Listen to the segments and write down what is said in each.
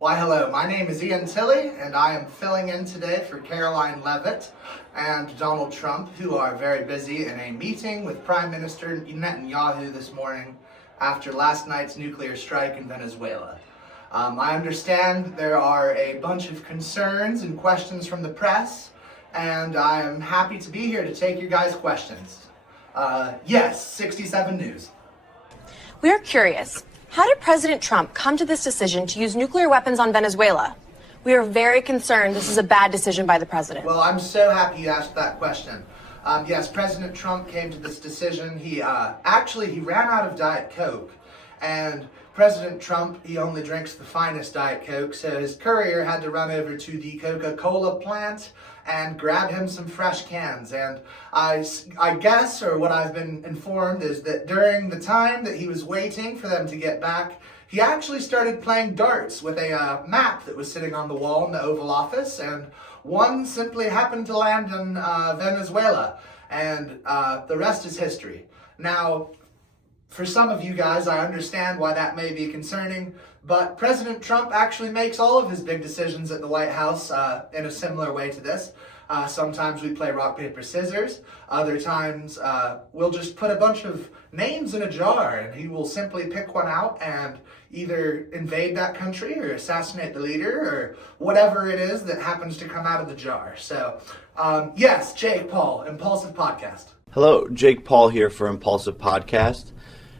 Why, hello, my name is Ian Tilley, and I am filling in today for Caroline Leavitt and Donald Trump, who are very busy in a meeting with Prime Minister Netanyahu this morning after last night's nuclear strike in Venezuela. I understand there are a bunch of concerns and questions from the press, and I am happy to be here to take your guys' questions. Yes, 67 News. We are curious. How did President Trump come to this decision to use nuclear weapons on Venezuela? We are very concerned this is a bad decision by the president. Well, I'm so happy you asked that question. Yes, President Trump came to this decision. He ran out of Diet Coke, and President Trump, he only drinks the finest Diet Coke, so his courier had to run over to the Coca-Cola plant and grab him some fresh cans. And I guess, or what I've been informed, is that during the time that he was waiting for them to get back, he actually started playing darts with a map that was sitting on the wall in the Oval Office, and one simply happened to land in Venezuela, and the rest is history. Now, for some of you guys, I understand why that may be concerning, but President Trump actually makes all of his big decisions at the White House in a similar way to this. Sometimes we play rock, paper, scissors. Other times we'll just put a bunch of names in a jar and he will simply pick one out and either invade that country or assassinate the leader or whatever it is that happens to come out of the jar. So, yes, Jake Paul, Impulsive Podcast. Hello, Jake Paul here for Impulsive Podcast.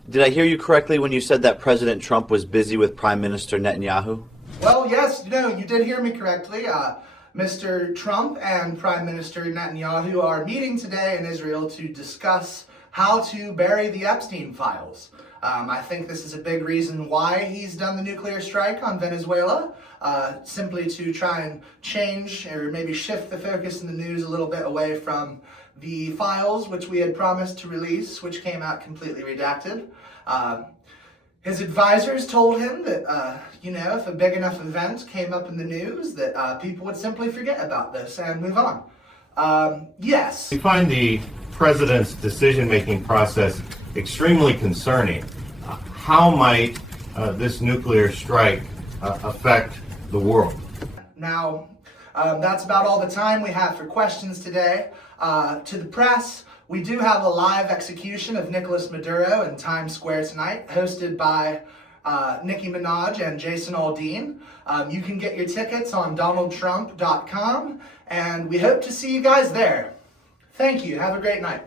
Did I hear you correctly when you said that President Trump was busy with Prime Minister Netanyahu? Well, yes, no, you did hear me correctly. Mr. Trump and Prime Minister Netanyahu are meeting today in Israel to discuss how to bury the Epstein files. I think this is a big reason why he's done the nuclear strike on Venezuela, simply to try and change or maybe shift the focus in the news a little bit away from the files which we had promised to release, which came out completely redacted. His advisors told him that, if a big enough event came up in the news, that people would simply forget about this and move on. Yes. We find the president's decision-making process extremely concerning. How might this nuclear strike affect the world? Now, that's about all the time we have for questions today. To the press, we do have a live execution of Nicolas Maduro in Times Square tonight, hosted by Nicki Minaj and Jason Aldean. You can get your tickets on donaldtrump.com, and we hope to see you guys there. Thank you. Have a great night.